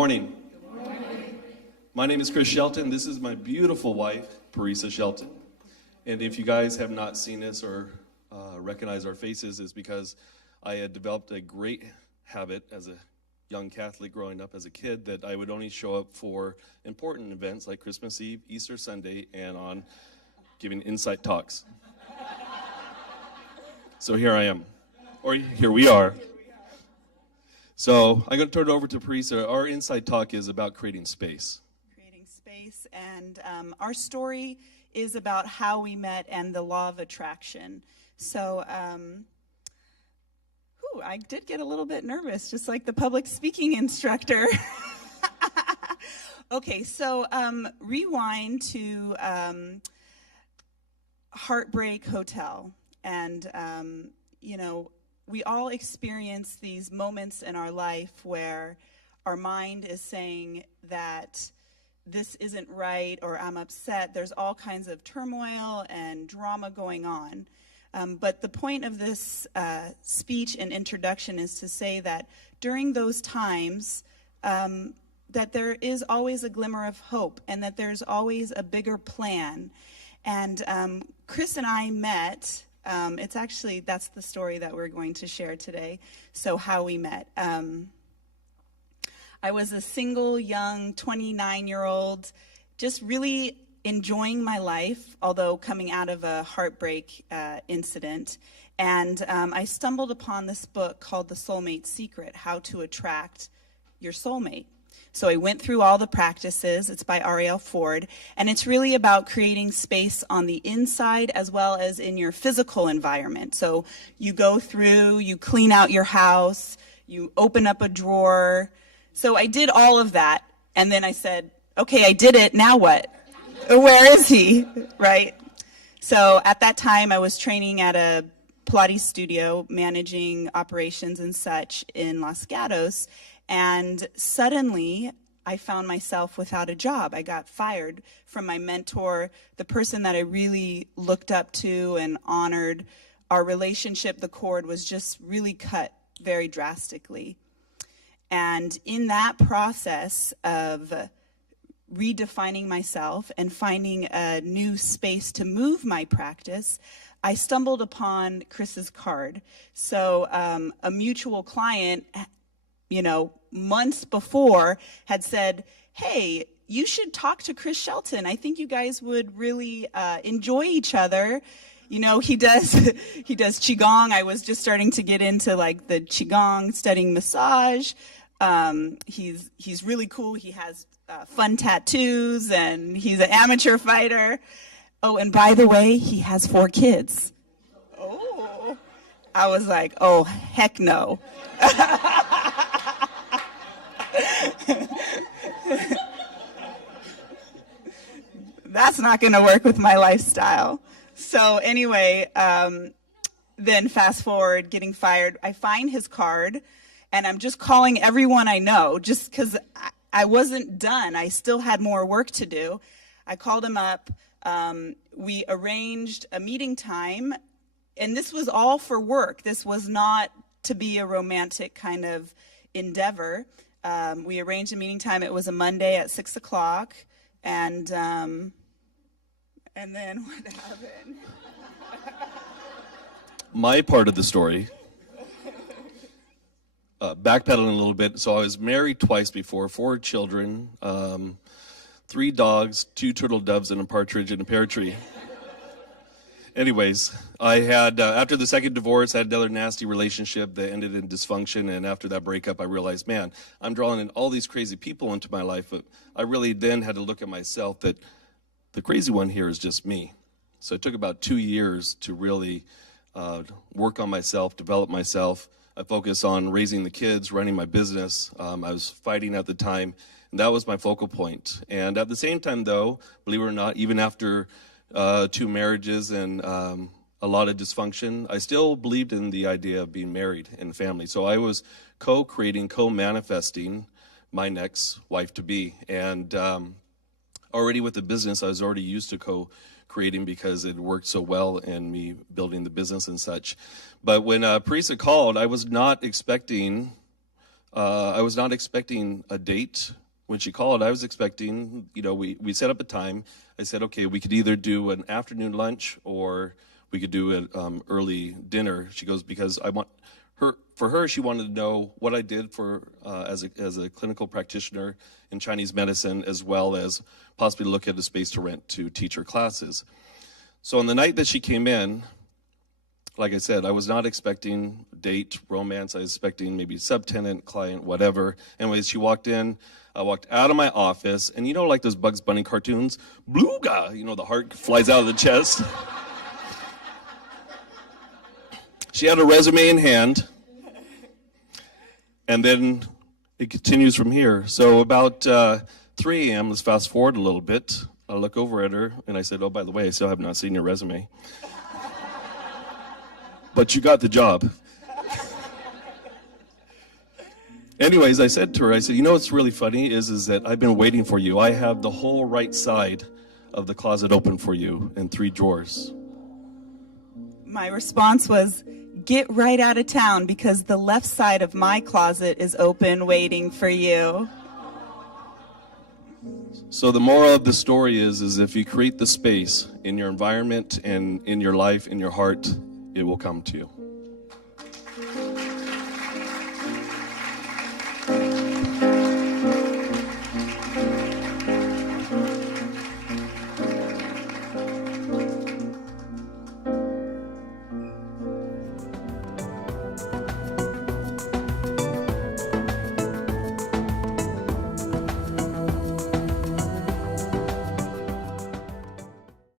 morning. Good morning. My name is Chris Shelton. This is my beautiful wife, Parisa Shelton. And if you guys have not seen us or recognize our faces, it's because I had developed a great habit as a young Catholic growing up as a kid that I would only show up for important events like Christmas Eve, Easter Sunday, and on giving insight talks. So here I am, or here we are. So I'm going to turn it over to Parisa. Our insight talk is about creating space. Creating space, and our story is about how we met and the law of attraction. So, I did get a little bit nervous, just like the public speaking instructor. Okay, so rewind to Heartbreak Hotel, and we all experience these moments in our life where our mind is saying that this isn't right, or I'm upset. There's all kinds of turmoil and drama going on. But the point of this speech and introduction is to say that during those times, that there is always a glimmer of hope, and that there's always a bigger plan. And Chris and I met. It's actually, that's the story that we're going to share today. So how we met. I was a single, young, 29-year-old, just really enjoying my life, although coming out of a heartbreak incident. And I stumbled upon this book called The Soulmate Secret, How to Attract Your Soulmate. So I went through all the practices. It's by Ariel Ford, and it's really about creating space on the inside as well as in your physical environment. So you go through, you clean out your house, you open up a drawer. So I did all of that, and then I said, okay, I did it, now what? Where is he, right? So at that time, I was training at a Pilates studio, managing operations and such in Los Gatos. And suddenly, I found myself without a job. I got fired from my mentor, the person that I really looked up to and honored. Our relationship, the cord, was just really cut very drastically. And in that process of redefining myself and finding a new space to move my practice, I stumbled upon Chris's card. So a mutual client, months before had said, hey, you should talk to Chris Shelton. I think you guys would really enjoy each other. He does Qigong. I was just starting to get into like the Qigong, studying massage. He's really cool. He has fun tattoos, and he's an amateur fighter. Oh, and by the way, he has 4 kids. Oh, I was like, oh, heck no. That's not going to work with my lifestyle. So anyway, then fast forward, getting fired. I find his card, and I'm just calling everyone I know, just because I wasn't done. I still had more work to do. I called him up. We arranged a meeting time, and this was all for work. This was not to be a romantic kind of endeavor. We arranged a meeting time. It was a Monday at 6 o'clock, and then what happened? My part of the story, backpedaling a little bit. So I was married twice before, 4 children, 3 dogs, 2 turtle doves, and a partridge in a pear tree. Anyways, I had, after the second divorce, I had another nasty relationship that ended in dysfunction, and after that breakup, I realized, man, I'm drawing in all these crazy people into my life, but I really then had to look at myself that the crazy one here is just me. So it took about 2 years to really work on myself, develop myself. I focused on raising the kids, running my business. I was fighting at the time, and that was my focal point. And at the same time, though, believe it or not, even after 2 marriages and a lot of dysfunction, I still believed in the idea of being married and family. So I was co-creating, co-manifesting my next wife-to-be. And already with the business, I was already used to co-creating because it worked so well in me building the business and such. But when Parisa called, I was not expecting I was not expecting a date when she called. I was expecting, we set up a time. I said, okay, we could either do an afternoon lunch or we could do an early dinner. She goes, because for her, she wanted to know what I did for as a clinical practitioner in Chinese medicine, as well as possibly look at a space to rent to teach her classes. So on the night that she came in, like I said, I was not expecting date, romance. I was expecting maybe subtenant, client, whatever. Anyways, she walked in. I walked out of my office, and like those Bugs Bunny cartoons, Blooga, the heart flies out of the chest. She had a resume in hand, and then it continues from here. So about 3 a.m., let's fast forward a little bit. I look over at her, and I said, oh, by the way, I still have not seen your resume. But you got the job. Anyways, I said to her, what's really funny is that I've been waiting for you. I have the whole right side of the closet open for you and 3 drawers. My response was, get right out of town because the left side of my closet is open waiting for you. So the moral of the story is if you create the space in your environment and in your life, in your heart, it will come to you.